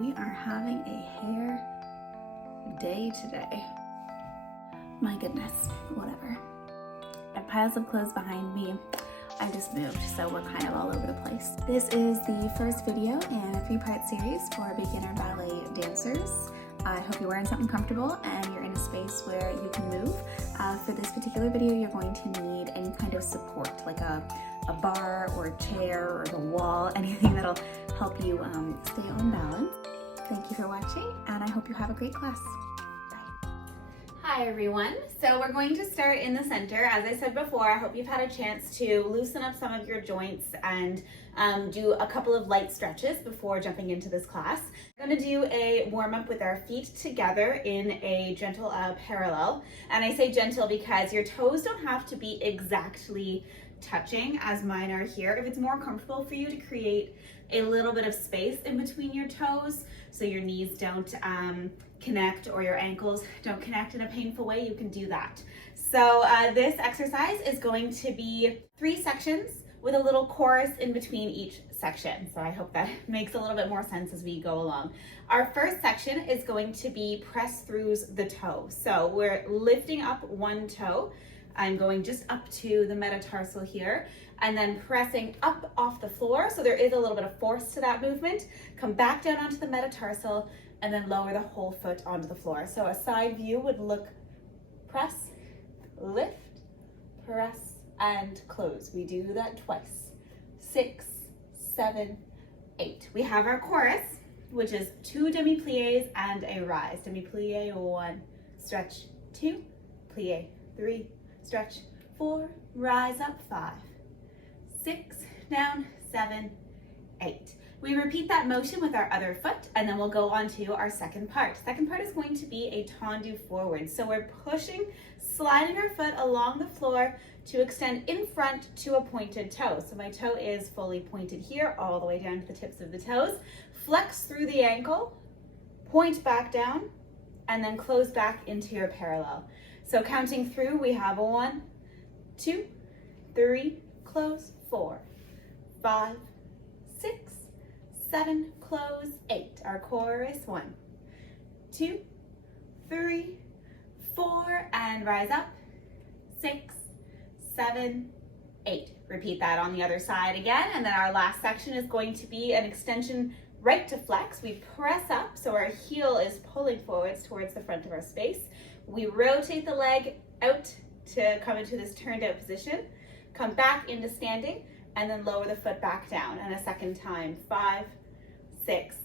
We are having a hair day today. My goodness, whatever. I have piles of clothes behind me. I just moved, so we're kind of all over the place. This is the first video in a 3-part series for beginner ballet dancers. I hope you're wearing something comfortable and you're in a space where you can move. For this particular video, you're going to need any kind of support, like a bar or a chair or the wall, anything that'll help you stay on balance. Thank you for watching, and I hope you have a great class. Bye. Hi everyone. So we're going to start in the center. As I said before, I hope you've had a chance to loosen up some of your joints and do a couple of light stretches before jumping into this class. I'm going to do a warm-up with our feet together in a gentle parallel. And I say gentle because your toes don't have to be exactly touching as mine are here. If it's more comfortable for you to create a little bit of space in between your toes so your knees don't connect or your ankles don't connect in a painful way, you can do that. So this exercise is going to be 3 sections with a little chorus in between each section. So I hope that makes a little bit more sense as we go along. Our first section is going to be press throughs the toe. So we're lifting up one toe. I'm going just up to the metatarsal here and then pressing up off the floor. So there is a little bit of force to that movement. Come back down onto the metatarsal and then lower the whole foot onto the floor. So a side view would look press, lift, press, and close. We do that twice. 6, 7, 8. We have our chorus, which is 2 demi-pliés and a rise. Demi-plié, 1, stretch, 2, plié, 3, stretch, 4, rise up, 5, 6, down, 7, 8. We repeat that motion with our other foot, and then we'll go on to our second part. Second part is going to be a tendu forward. So we're pushing, sliding our foot along the floor to extend in front to a pointed toe. So my toe is fully pointed here, all the way down to the tips of the toes. Flex through the ankle, point back down, and then close back into your parallel. So counting through, we have a 1, 2, 3, close, 4, 5, 6, 7, close, 8. Our chorus, 1, 2, 3, 4, and rise up, 6, 7, 8. Repeat that on the other side again, and then our last section is going to be an extension right to flex. We press up, so our heel is pulling forwards towards the front of our space. We rotate the leg out to come into this turned out position, come back into standing, and then lower the foot back down. And a second time, 5, 6,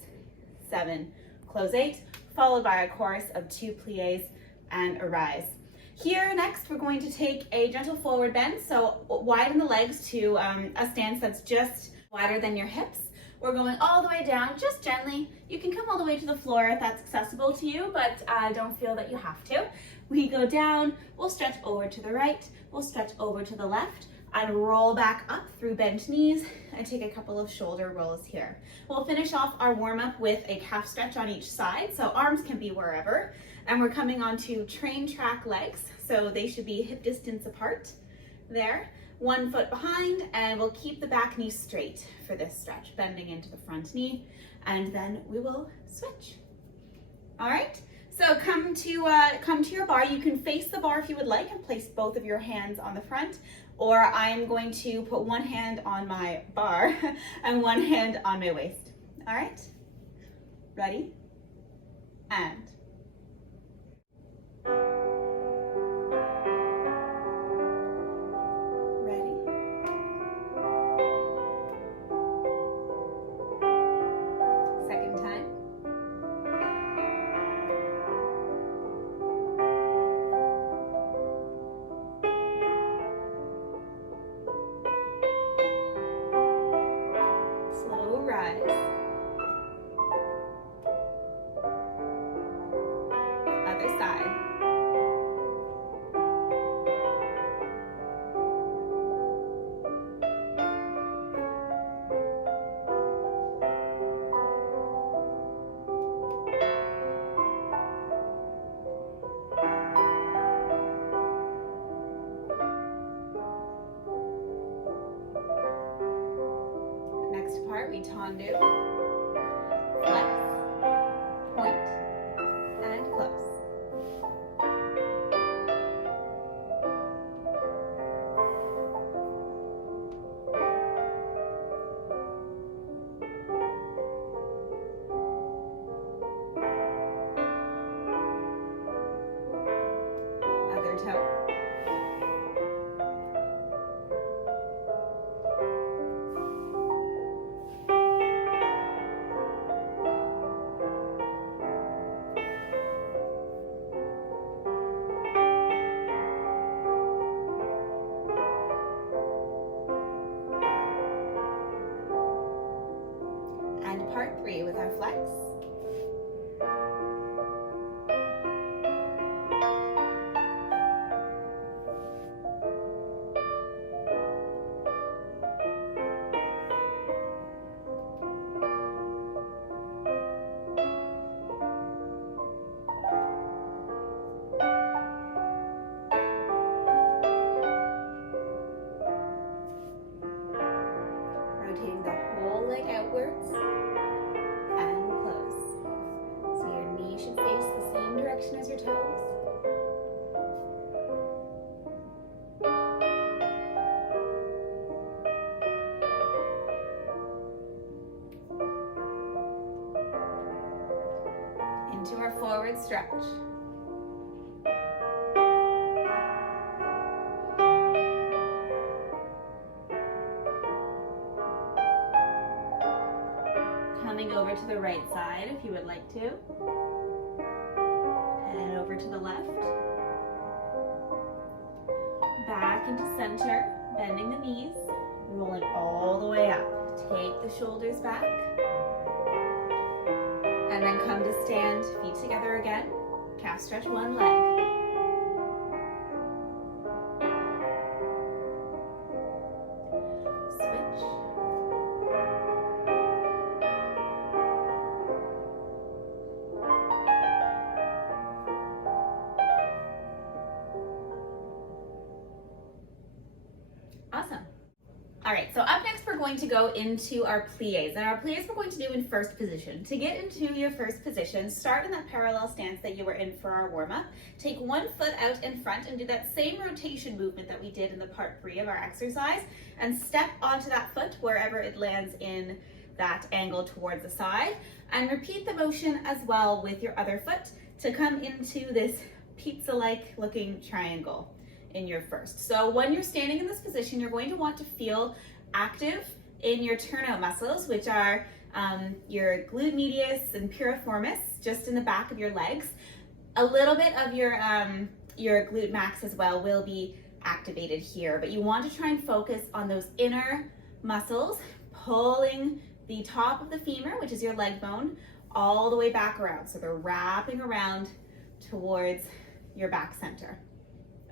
7, close, 8, followed by a chorus of 2 pliés and a rise. Here next, we're going to take a gentle forward bend. So widen the legs to a stance that's just wider than your hips. We're going all the way down, just gently. You can come all the way to the floor if that's accessible to you, but don't feel that you have to. We go down, we'll stretch over to the right, we'll stretch over to the left, and roll back up through bent knees and take a couple of shoulder rolls here. We'll finish off our warm-up with a calf stretch on each side, so arms can be wherever. And we're coming onto train track legs, so they should be hip distance apart there. 1 foot behind, and we'll keep the back knee straight for this stretch, bending into the front knee, and then we will switch. All right, so come to your bar. You can face the bar if you would like and place both of your hands on the front, or I'm going to put one hand on my bar and one hand on my waist. All right, ready, and other side. Next part, we tendu, flex, Rotating the whole leg outwards and close. So your knee should face the same direction as your toes. Into our forward stretch. Coming over to the right side if you would like to. And over to the left. Back into center, bending the knees, rolling all the way up. Take the shoulders back. And then come to stand, feet together again. Calf stretch one leg. Switch. Awesome. All right, so up next we're going to go into our pliés. And our pliés we're going to do in first position. To get into your first position, start in that parallel stance that you were in for our warm-up. Take one foot out in front and do that same rotation movement that we did in the part 3 of our exercise. And step onto that foot wherever it lands in that angle towards the side. And repeat the motion as well with your other foot to come into this pizza-like looking triangle in your first. So when you're standing in this position, you're going to want to feel active in your turnout muscles, which are your glute medius and piriformis, just in the back of your legs. A little bit of your glute max as well will be activated here, but you want to try and focus on those inner muscles, pulling the top of the femur, which is your leg bone, all the way back around. So they're wrapping around towards your back center.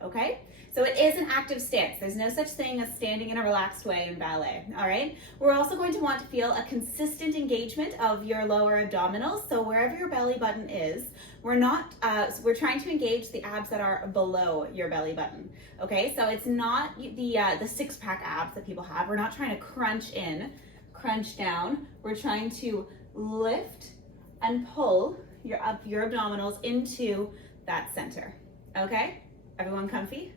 Okay, so it is an active stance. There's no such thing as standing in a relaxed way in ballet, all right? We're also going to want to feel a consistent engagement of your lower abdominals. So wherever your belly button is, we're trying to engage the abs that are below your belly button, okay? So it's not the six-pack abs that people have. We're not trying to crunch in, crunch down. We're trying to lift and pull your abdominals into that center, okay? Everyone comfy?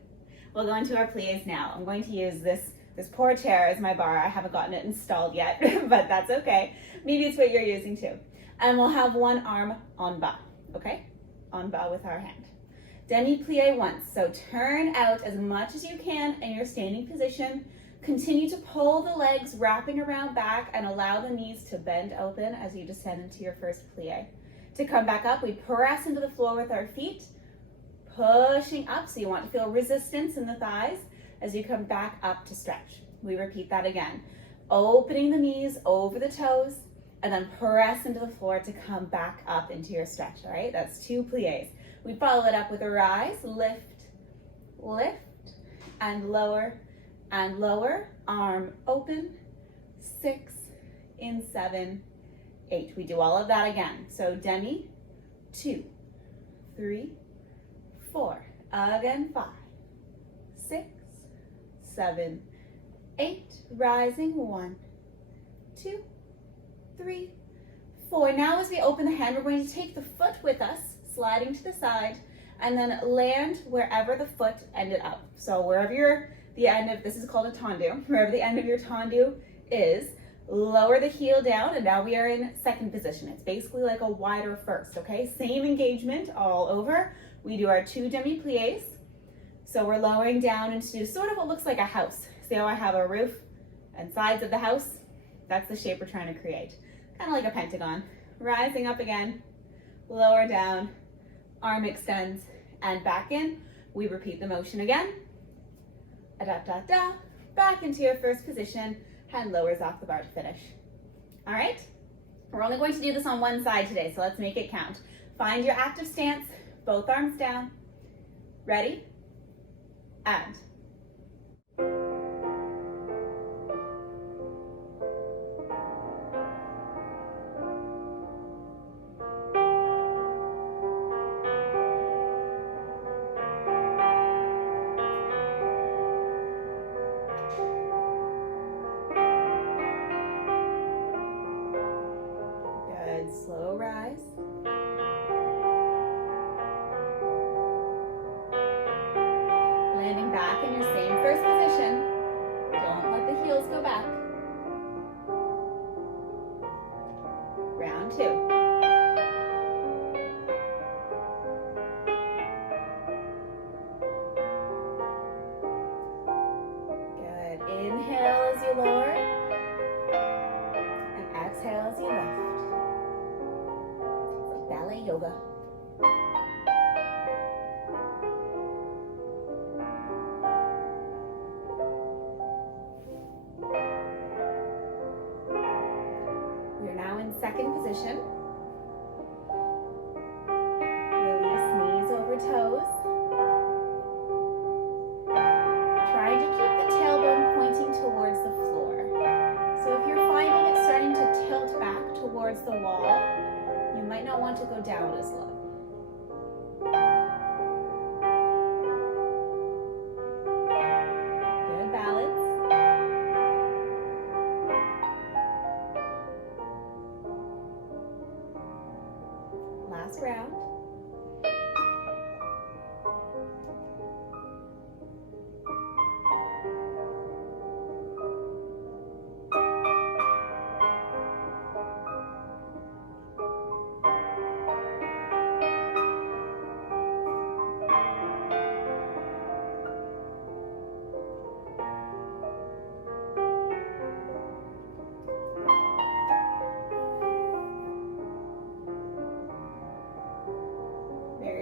We'll go into our pliés now. I'm going to use this poor chair as my bar. I haven't gotten it installed yet, but that's okay. Maybe it's what you're using too. And we'll have one arm en bas, okay? En bas with our hand. Demi-plié once. So turn out as much as you can in your standing position. Continue to pull the legs wrapping around back and allow the knees to bend open as you descend into your first plié. To come back up, we press into the floor with our feet, pushing up, so you want to feel resistance in the thighs as you come back up to stretch. We repeat that again. Opening the knees over the toes, and then press into the floor to come back up into your stretch, all right? That's 2 pliés. We follow it up with a rise, lift, lift, and lower, arm open, 6, in 7, 8. We do all of that again. So demi, 2, 3, 4, again 5, 6, 7, 8, rising 1, 2, 3, 4. Now as we open the hand, we're going to take the foot with us, sliding to the side, and then land wherever the foot ended up. So wherever the end of, this is called a tendu, wherever the end of your tendu is, lower the heel down, and now we are in second position. It's basically like a wider first, okay? Same engagement all over. We do our 2 demi-pliés. So we're lowering down into sort of what looks like a house. See how I have a roof and sides of the house? That's the shape we're trying to create. Kind of like a pentagon. Rising up again, lower down, arm extends, and back in. We repeat the motion again. Back into your first position, hand lowers off the bar to finish. All right? We're only going to do this on one side today, so let's make it count. Find your active stance, both arms down. Ready? And. Slow rise. Landing back in your same first position. Don't let the heels go back. Round 2. Good. Inhale as you lower. And exhale as you lift. Ballet yoga. We're now in second position. Release knees over toes. Try to keep the tailbone pointing towards the floor. So if you're finding it starting to tilt back towards the wall, you might not want to go down as low. Good balance. Last round.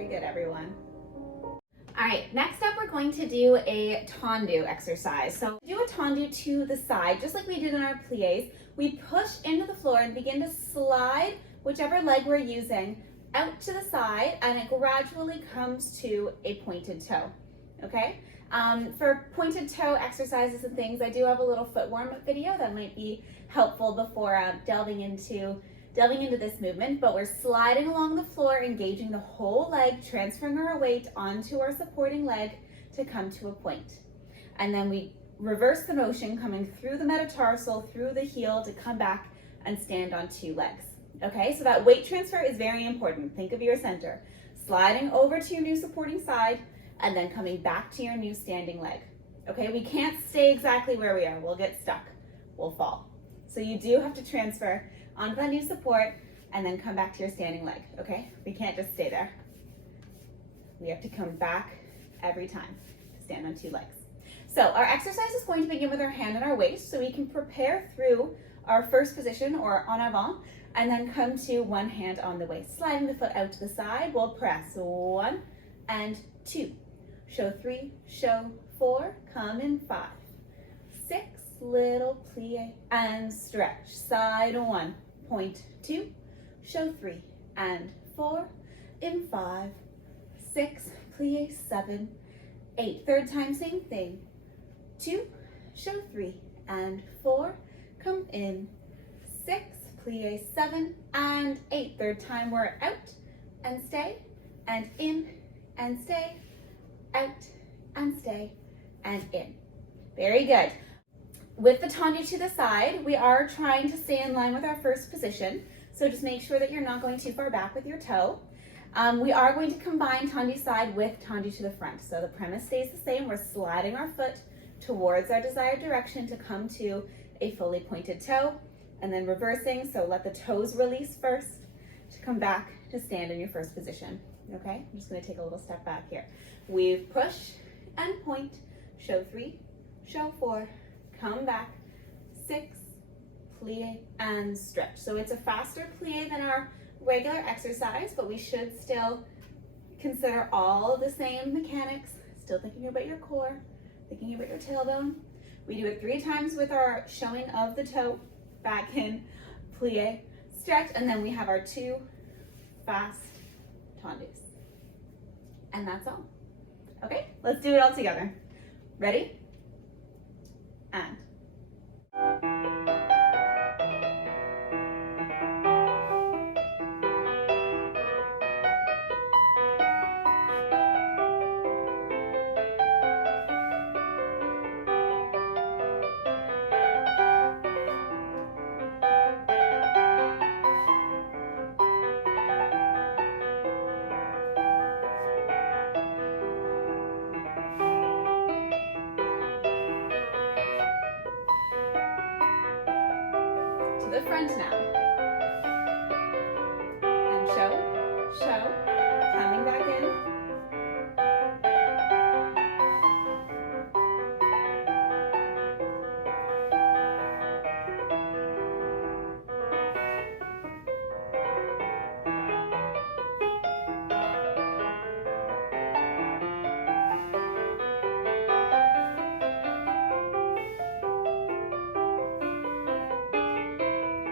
Good, everyone. All right, next up we're going to do a tendu exercise. So do a tendu to the side, just like we did in our pliés. We push into the floor and begin to slide whichever leg we're using out to the side, and it gradually comes to a pointed toe, okay? For pointed toe exercises and things, I do have a little foot warm-up video that might be helpful before delving into this movement, but we're sliding along the floor, engaging the whole leg, transferring our weight onto our supporting leg to come to a point. And then we reverse the motion, coming through the metatarsal, through the heel to come back and stand on 2 legs. Okay, so that weight transfer is very important. Think of your center. Sliding over to your new supporting side and then coming back to your new standing leg. Okay, we can't stay exactly where we are. We'll get stuck. We'll fall. So you do have to transfer onto that new support and then come back to your standing leg, okay? We can't just stay there. We have to come back every time to stand on 2 legs. So our exercise is going to begin with our hand on our waist, so we can prepare through our first position or en avant, and then come to one hand on the waist. Sliding the foot out to the side, we'll press 1 and 2. Show 3, show 4, come in 5, 6, little plie and stretch. Side 1, point 2, show 3 and 4, in 5, 6, plie 7, 8. Third time, same thing. 2, show 3 and 4, come in, 6, plie 7 and 8. Third time, we're out and stay and in and stay, out and stay and in. Very good. With the tendu to the side, we are trying to stay in line with our first position. So just make sure that you're not going too far back with your toe. We are going to combine tendu side with tendu to the front. So the premise stays the same. We're sliding our foot towards our desired direction to come to a fully pointed toe, and then reversing. So let the toes release first to come back to stand in your first position. Okay, I'm just going to take a little step back here. We've push and point, show 3, show 4, come back, 6, plie and stretch. So it's a faster plie than our regular exercise, but we should still consider all the same mechanics, still thinking about your core, thinking about your tailbone. We do it 3 times with our showing of the toe, back in, plie, stretch, and then we have our 2 fast tendus. And that's all. Okay, let's do it all together. Ready? And. To the front now. And show, coming back in.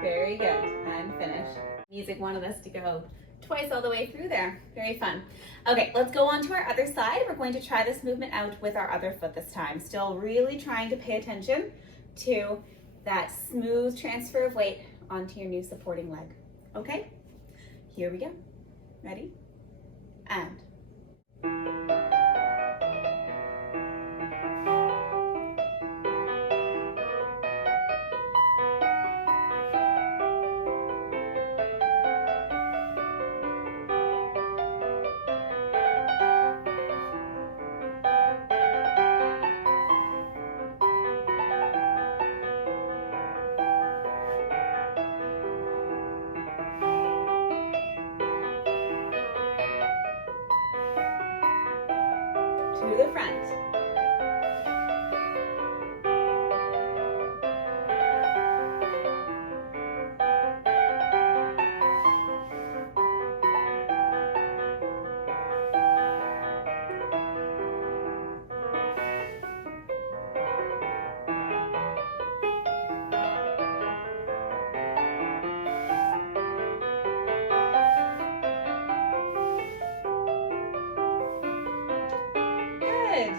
Very good, and finish. Music wanted us to go twice all the way through there. Very fun. Okay, let's go on to our other side. We're going to try this movement out with our other foot this time. Still really trying to pay attention to that smooth transfer of weight onto your new supporting leg. Okay, here we go. Ready? And. To the front. Good.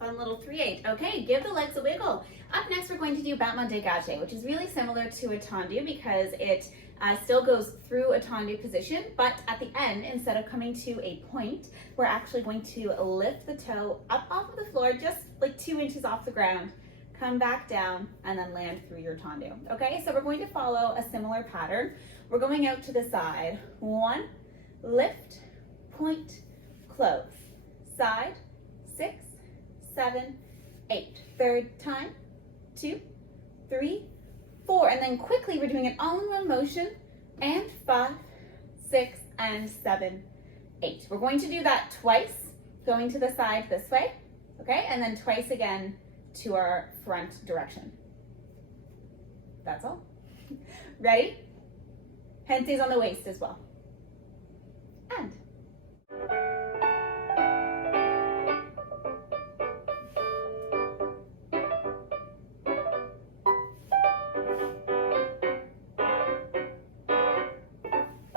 Fun little 3/8. Okay, give the legs a wiggle. Up next, we're going to do battement dégagé, which is really similar to a tendu because it still goes through a tendu position, but at the end, instead of coming to a point, we're actually going to lift the toe up off of the floor, just like 2 inches off the ground, come back down, and then land through your tendu. Okay, so we're going to follow a similar pattern. We're going out to the side. 1, lift, point, close. Side, 6, 7, 8. Third time, 2, 3, 4. And then quickly, we're doing it all in one motion. And 5, 6, and 7, 8. We're going to do that twice, going to the side this way, okay? And then twice again to our front direction. That's all. Ready? Hand stays on the waist as well. And.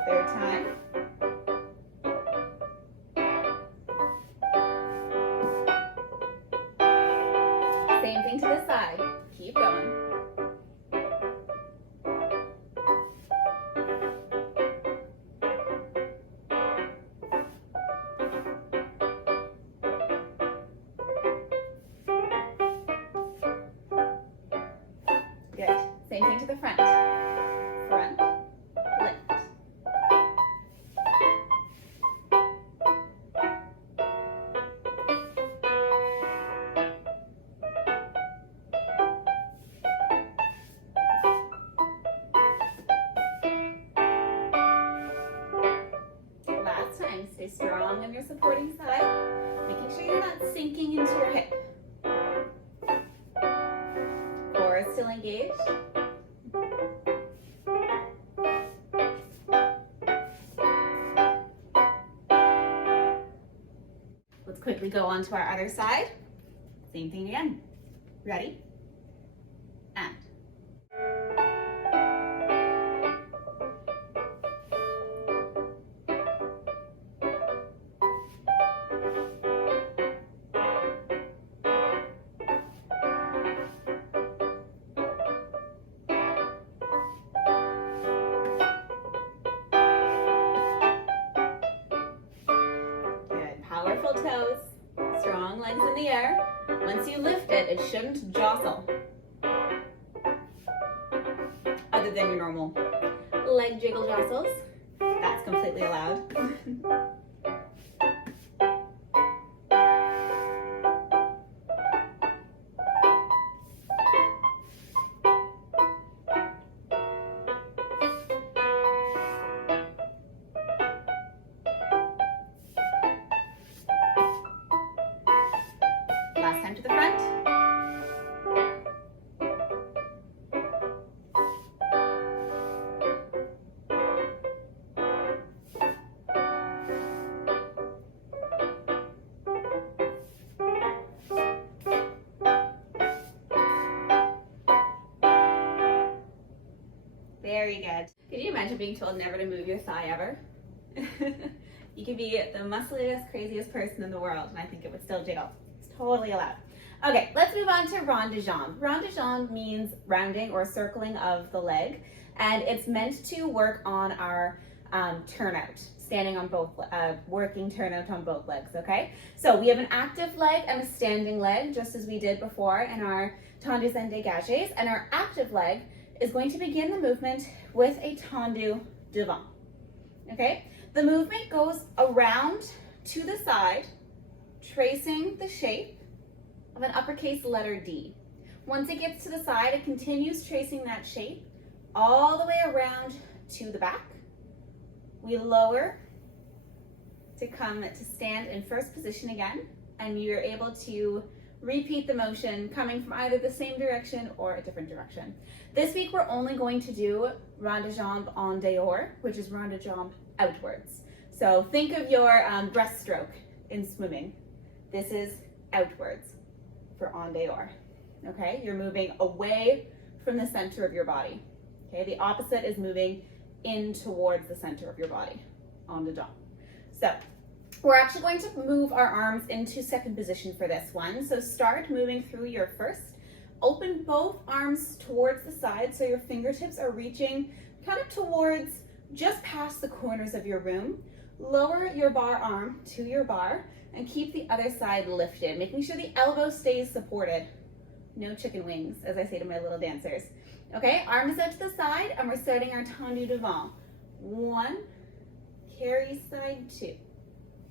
Third time. Same thing to the side. Keep going. Good. Same thing to the front. Front, lift. Last time, stay strong on your supporting side, making sure you're not sinking into your hip. Core is still engaged. Let's quickly go on to our other side. Same thing again. Ready? And. Beautiful toes. Strong legs in the air. Once you lift it, it shouldn't jostle. Other than your normal leg jiggle jostles. That's completely allowed. Last time to the front. Very good. Could you imagine being told never to move your thigh ever? You could be the muscliest, craziest person in the world, and I think it would still jiggle. It's totally allowed. Okay, let's move on to rond de jambe. Rond de jambe means rounding or circling of the leg, and it's meant to work on our turnout, standing on both, working turnout on both legs, okay? So we have an active leg and a standing leg, just as we did before in our tendus and dégagés, and our active leg is going to begin the movement with a tendu devant, okay? The movement goes around to the side, tracing the shape of an uppercase letter D. Once it gets to the side, it continues tracing that shape all the way around to the back. We lower to come to stand in first position again, and you're able to repeat the motion coming from either the same direction or a different direction. This week we're only going to do rond de jambe en dehors, which is rond de jambe outwards. So think of your breaststroke in swimming. This is outwards for en dehors, okay? You're moving away from the center of your body, okay? The opposite is moving in towards the center of your body, en de jambe. So we're actually going to move our arms into second position for this one. So start moving through your first. Open both arms towards the side so your fingertips are reaching kind of towards just past the corners of your room. Lower your bar arm to your bar and keep the other side lifted, making sure the elbow stays supported. No chicken wings, as I say to my little dancers. Okay, arms out to the side, and we're starting our tendu devant. 1, carry side 2.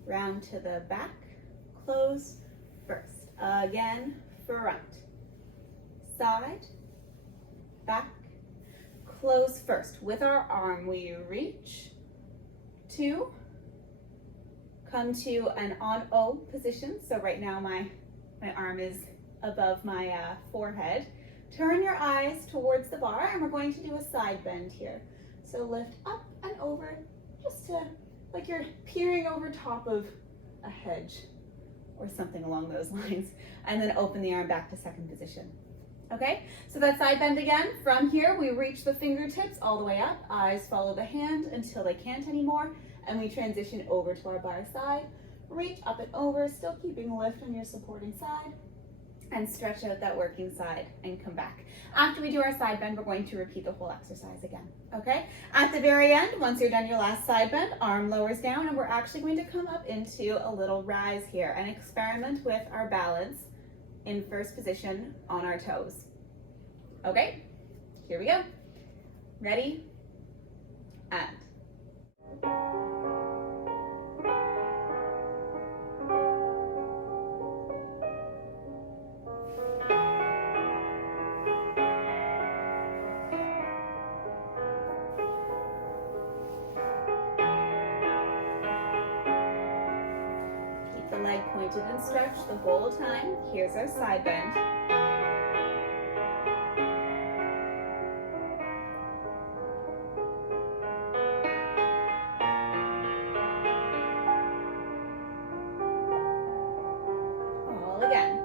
Round to the back, close first. Again, front. Side, back, close first. With our arm, we reach, 2, come to an en haut position. So right now my arm is above my forehead. Turn your eyes towards the bar, and we're going to do a side bend here. So lift up and over, just to, like you're peering over top of a hedge or something along those lines, and then open the arm back to second position. Okay, so that side bend again. From here, we reach the fingertips all the way up, eyes follow the hand until they can't anymore, and we transition over to our bar side. Reach up and over, still keeping lift on your supporting side, and stretch out that working side and come back. After we do our side bend, we're going to repeat the whole exercise again, okay? At the very end, once you're done your last side bend, arm lowers down, and we're actually going to come up into a little rise here and experiment with our balance in first position on our toes. Okay, here we go. Ready? And. Keep the leg pointed and stretched the whole time. Here's our side bend. All again.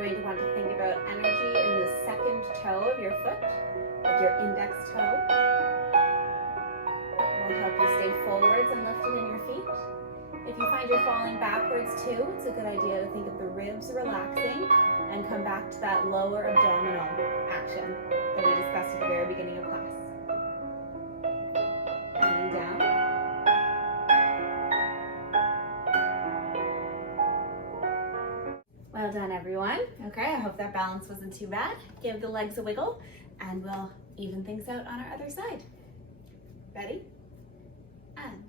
going to want to think about energy in the second toe of your foot, like your index toe. It will help you stay forwards and lifted in your feet. If you find you're falling backwards too, it's a good idea to think of the ribs relaxing and come back to that lower abdominal action that we discussed at the very beginning of class. And down. Well done, everyone. Okay, I hope that balance wasn't too bad. Give the legs a wiggle and we'll even things out on our other side. Ready? And.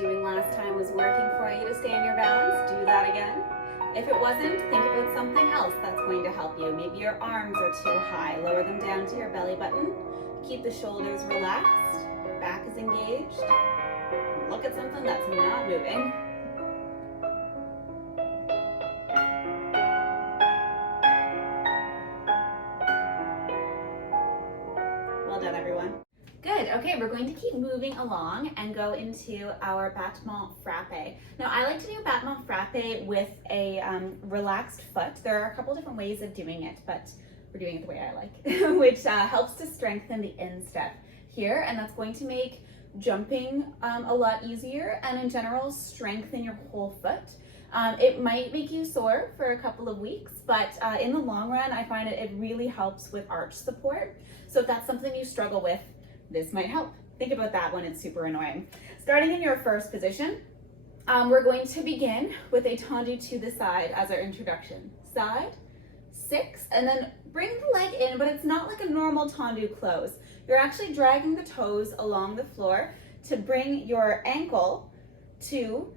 Doing last time was working for you to stay in your balance, do that again. If it wasn't, think about something else that's going to help you. Maybe your arms are too high. Lower them down to your belly button. Keep the shoulders relaxed. Back is engaged. Look at something that's not moving. Well done, everyone. Good, okay, we're going to keep moving along and go into our battement frappé. Now, I like to do battement frappé with a relaxed foot. There are a couple different ways of doing it, but we're doing it the way I like, which helps to strengthen the instep here, and that's going to make jumping a lot easier, and in general, strengthen your whole foot. It might make you sore for a couple of weeks, but in the long run, I find it really helps with arch support. So if that's something you struggle with, this might help. Think about that when it's super annoying. Starting in your first position, we're going to begin with a tendu to the side as our introduction. Side, 6, and then bring the leg in, but it's not like a normal tendu close. You're actually dragging the toes along the floor to bring your ankle to,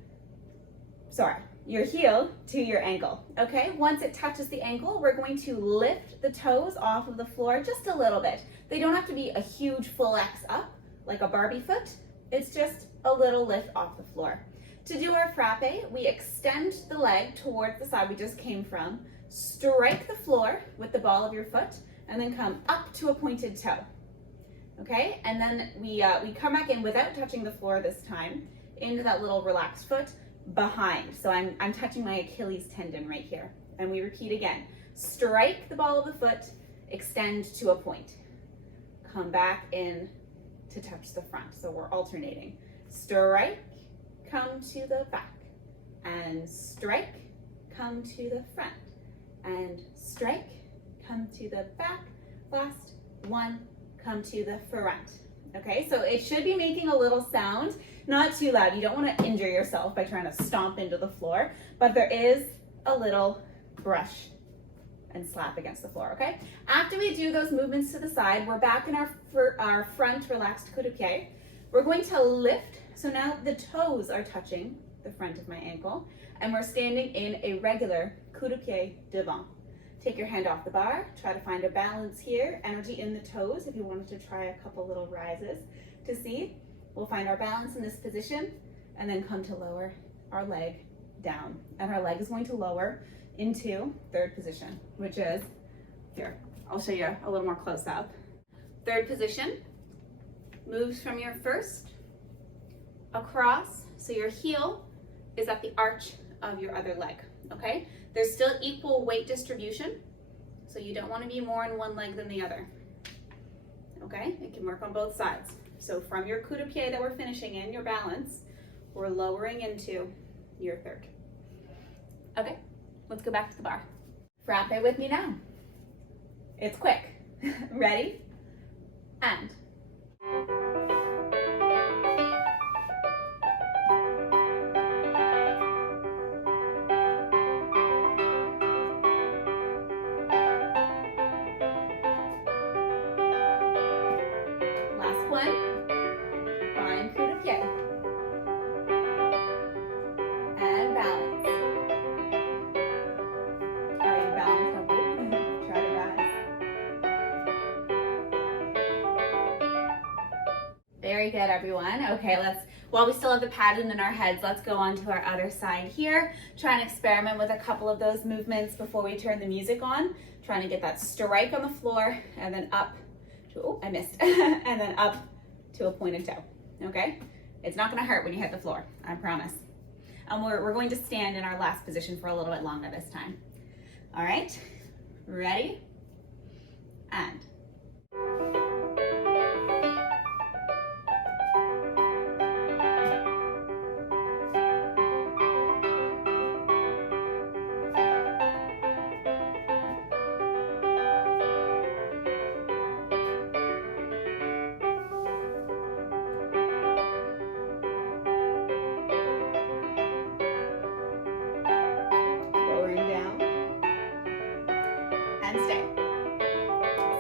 your heel to your ankle, okay? Once it touches the ankle, we're going to lift the toes off of the floor just a little bit. They don't have to be a huge full X up, like a Barbie foot. It's just a little lift off the floor. To do our frappe, we extend the leg towards the side we just came from, strike the floor with the ball of your foot, and then come up to a pointed toe, okay? And then we come back in without touching the floor this time, into that little relaxed foot, behind. So I'm touching my Achilles tendon right here. And we repeat again. Strike the ball of the foot, extend to a point. Come back in to touch the front. So we're alternating. Strike, come to the back. And strike, come to the front. And strike, come to the back. Last one, come to the front. Okay, so it should be making a little sound, not too loud. You don't want to injure yourself by trying to stomp into the floor, but there is a little brush and slap against the floor, okay? After we do those movements to the side, we're back in our front relaxed coup de pied. We're going to lift, so now the toes are touching the front of my ankle, and we're standing in a regular coup de pied devant. Take your hand off the bar, try to find a balance here, energy in the toes if you wanted to try a couple little rises to see. We'll find our balance in this position and then come to lower our leg down. And our leg is going to lower into third position, which is here. I'll show you a little more close up. Third position moves from your first across, so your heel is at the arch of your other leg, okay? There's still equal weight distribution, so you don't want to be more in one leg than the other. okay? It can work on both sides. So from your coup de pied that we're finishing in, your balance, we're lowering into your third. Okay, let's go back to the bar. Frappé with me now. It's quick. Ready? And. Last one. Fine coup de pied. And balance. Are you balanced? Try to rise. Very good, everyone. Okay, while we still have the pattern in our heads, let's go on to our other side here. Try and experiment with a couple of those movements before we turn the music on. Trying to get that strike on the floor and then up to, oh, I missed, and then up to a pointed toe, okay? It's not gonna hurt when you hit the floor, I promise. And we're going to stand in our last position for a little bit longer this time. All right, ready? And. And stay.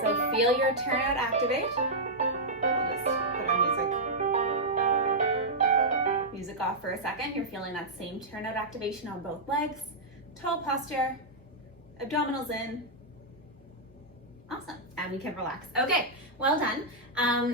So feel your turnout activate. We'll just put our music off for a second. You're feeling that same turnout activation on both legs. Tall posture, abdominals in. Awesome, and we can relax. Okay, well done.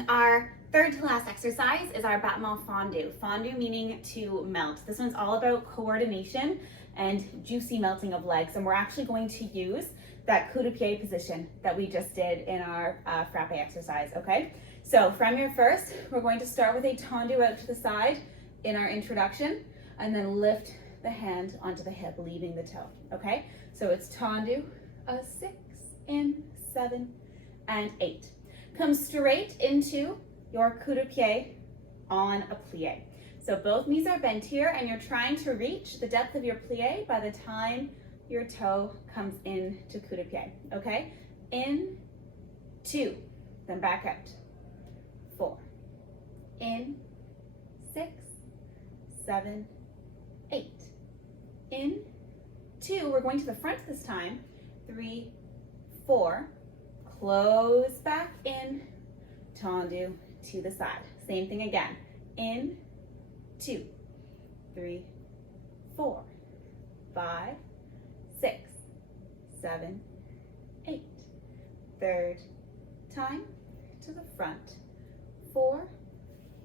Our third to last exercise is our battement fondu. Fondu meaning to melt. This one's all about coordination and juicy melting of legs, and we're actually going to use that coup de pied position that we just did in our frappe exercise, okay? So from your first, we're going to start with a tendu out to the side in our introduction, and then lift the hand onto the hip, leaving the toe, okay? So it's tendu, 6 in, 7 and 8. Come straight into your coup de pied on a plié. So both knees are bent here, and you're trying to reach the depth of your plié by the time your toe comes in to coup de pied, okay? In, 2, then back out. 4, in, 6, 7, 8. In, 2, we're going to the front this time. 3, 4, close back in, tendu to the side. Same thing again. In, 2, 3, 4, 5, 6, 7, 8. Third time to the front. 4,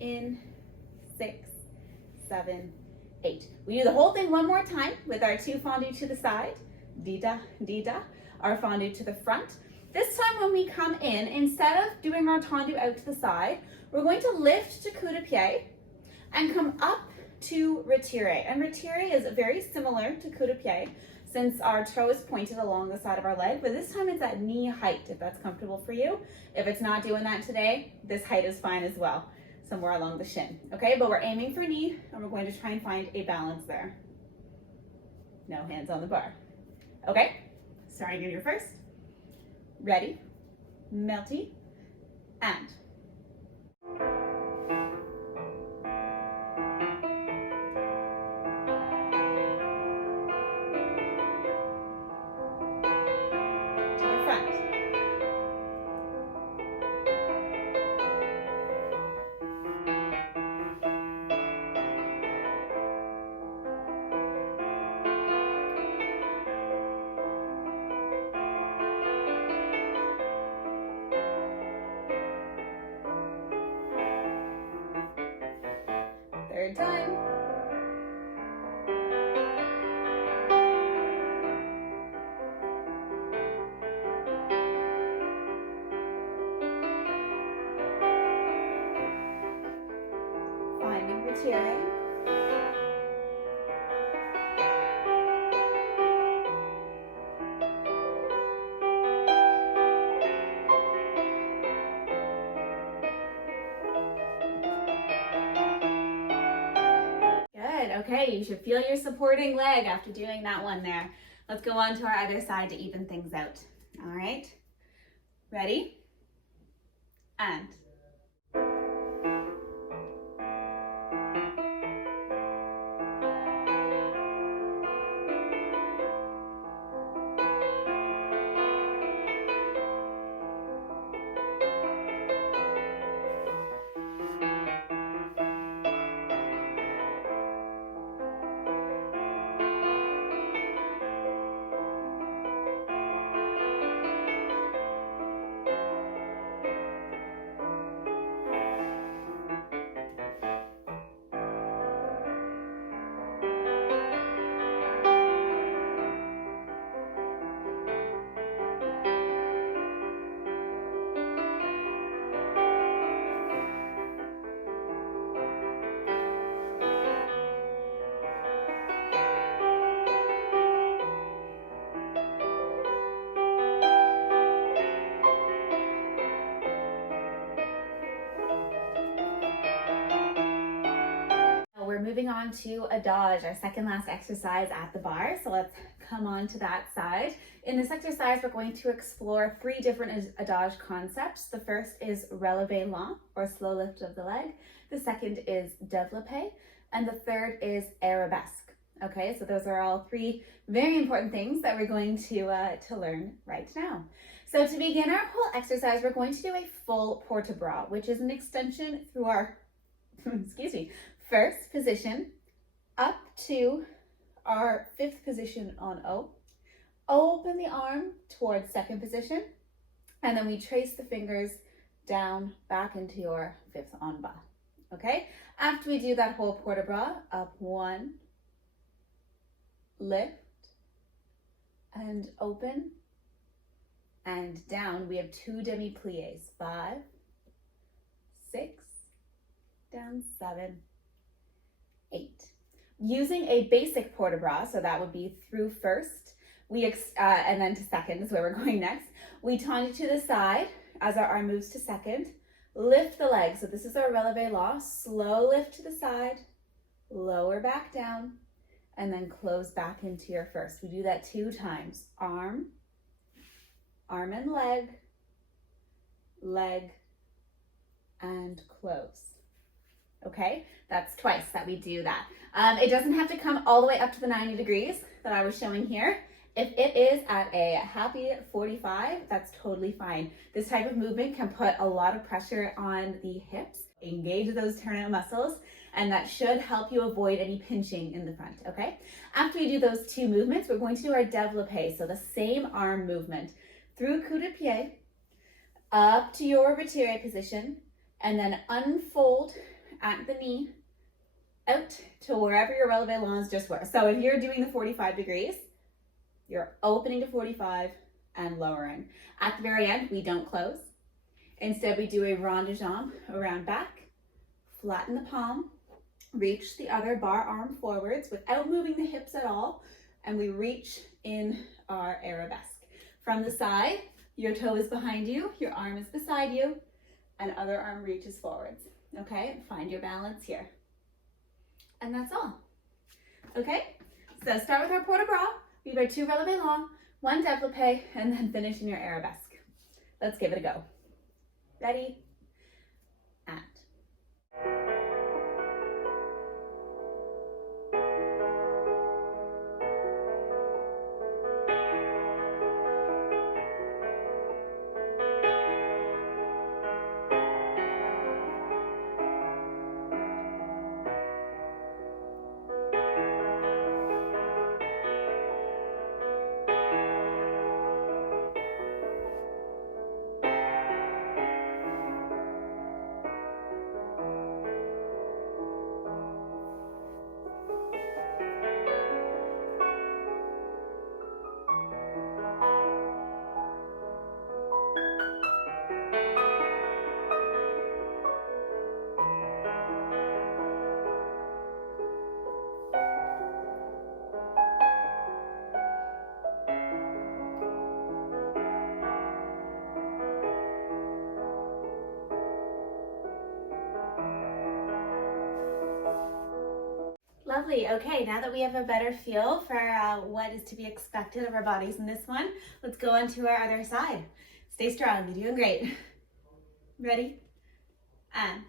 in, 6, 7, 8. We do the whole thing one more time with our 2 fondu to the side. Dida, dida. Our fondu to the front. This time when we come in, instead of doing our tendu out to the side, we're going to lift to coup de pied and come up to retiré. And retiré is very similar to coup de pied since our toe is pointed along the side of our leg, but this time it's at knee height if that's comfortable for you. If it's not doing that today, this height is fine as well, somewhere along the shin, okay? But we're aiming for knee and we're going to try and find a balance there. No hands on the bar. Okay, starting in your first. Ready, melty, and. Okay, you should feel your supporting leg after doing that one there. Let's go on to our other side to even things out. All right, ready? And. We're moving on to Adage, our second last exercise at the bar. So let's come on to that side. In this exercise, we're going to explore 3 different Adage concepts. The first is relevé lent, or slow lift of the leg. The second is développé, and the third is arabesque. Okay, so those are all 3 very important things that we're going to learn right now. So to begin our whole exercise, we're going to do a full port-à-bras, which is an extension through our, excuse me, first position up to our 5th position on O. Open the arm towards 2nd position, and then we trace the fingers down back into your 5th en bas. Okay, after we do that whole port-à-bras, up 1, lift, and open, and down. We have 2 demi-pliés, 5, 6, down 7, 8. Using a basic port-à-bras, so that would be through first, and then to second is where we're going next. We tendu to the side as our arm moves to second. Lift the leg, so this is our relevé lent. Slow lift to the side, lower back down, and then close back into your first. We do that 2 times. Arm, arm and leg, leg, and close. Okay, that's twice that we do that. It doesn't have to come all the way up to the 90 degrees that I was showing here. If it is at a happy 45, that's totally fine. This type of movement can put a lot of pressure on the hips, engage those turnout muscles, and that should help you avoid any pinching in the front, okay? After we do those 2 movements, we're going to do our développé, so the same arm movement through coup de pied, up to your retiré position, and then unfold at the knee, out to wherever your relevé lents just were. So if you're doing the 45 degrees, you're opening to 45 and lowering. At the very end, we don't close. Instead, we do a rond de jambe around back, flatten the palm, reach the other bar arm forwards without moving the hips at all, and we reach in our arabesque. From the side, your toe is behind you, your arm is beside you, and other arm reaches forwards. Okay, find your balance here. And that's all. Okay, so start with our port-à-bras. We have our 2 relevé lents, 1 développé, and then finish in your arabesque. Let's give it a go. Ready? And. Lovely. Okay, now that we have a better feel for what is to be expected of our bodies in this one, let's go on to our other side. Stay strong. You're doing great. Ready? And.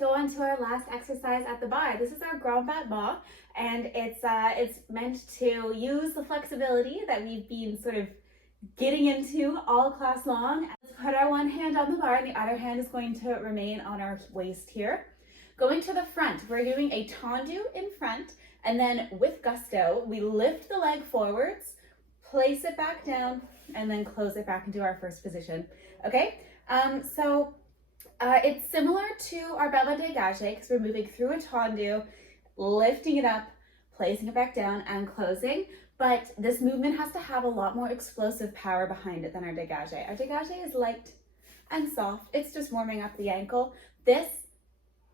Go on to our last exercise at the barre. This is our grand battement, and it's meant to use the flexibility that we've been sort of getting into all class long. Let's put our one hand on the bar and the other hand is going to remain on our waist here. Going to the front, we're doing a tendu in front, and then with gusto, we lift the leg forwards, place it back down, and then close it back into our first position. Okay, it's similar to our ballet dégagé because we're moving through a tendu, lifting it up, placing it back down, and closing. But this movement has to have a lot more explosive power behind it than our dégagé. Our dégagé is light and soft. It's just warming up the ankle. This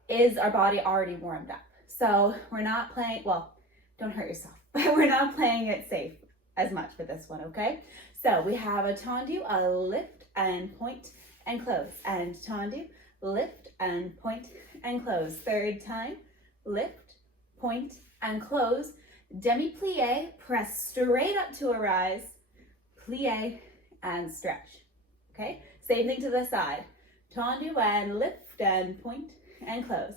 is our body already warmed up. So we're not playing, well, don't hurt yourself, but we're not playing it safe as much with this one, okay? So we have a tendu, a lift and point and close, and tendu, lift and point and close. Third time, lift, point and close. Demi plie, press straight up to a rise, plie and stretch. Okay, same thing to the side. Tendu and lift and point and close.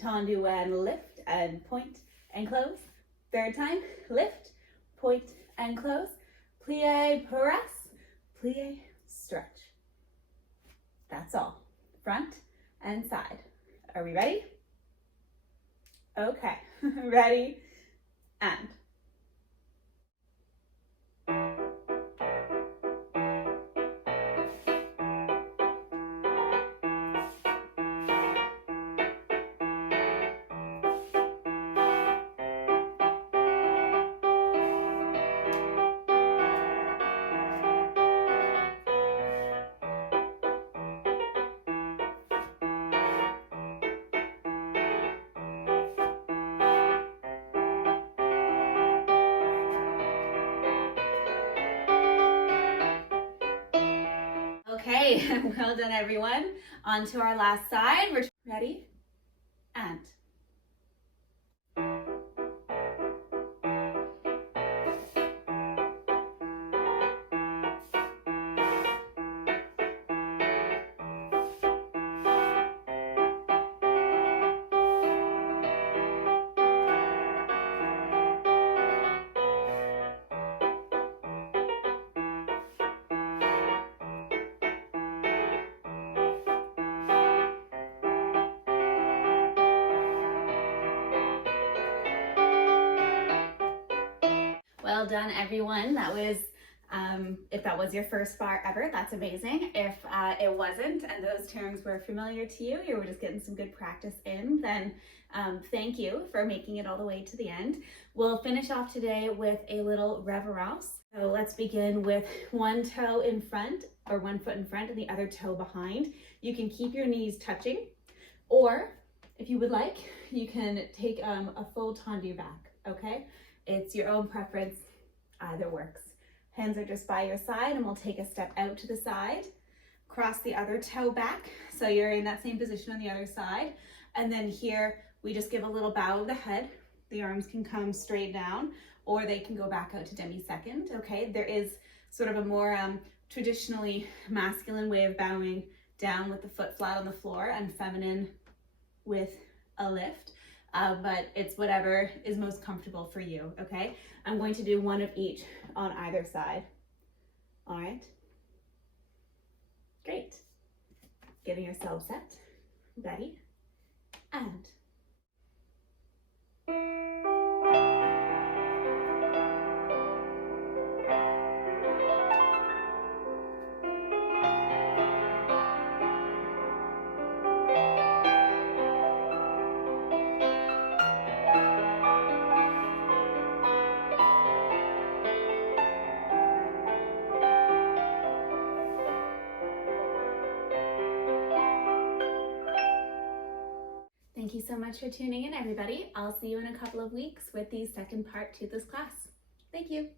Tendu and lift and point and close. Third time, lift, point and close. Plie, press, plie, stretch. That's all. Front and side. Are we ready? Okay, ready and. Okay, well done everyone. On to our last side. We're ready and. Well done, everyone. That was, if that was your first barre ever, that's amazing. If it wasn't, and those terms were familiar to you, you were just getting some good practice in, then thank you for making it all the way to the end. We'll finish off today with a little reverence. So let's begin with one toe in front, or one foot in front and the other toe behind. You can keep your knees touching, or if you would like, you can take a full tendu back, okay? It's your own preference, either works. Hands are just by your side, and we'll take a step out to the side, cross the other toe back, so you're in that same position on the other side, and then here we just give a little bow of the head. The arms can come straight down, or they can go back out to demi-second, okay? There is sort of a more traditionally masculine way of bowing down with the foot flat on the floor, and feminine with a lift, but it's whatever is most comfortable for you, okay? I'm going to do one of each on either side. All right, great. Getting yourself set, ready, and. Thank you so much for tuning in, everybody. I'll see you in a couple of weeks with the second part to this class. Thank you.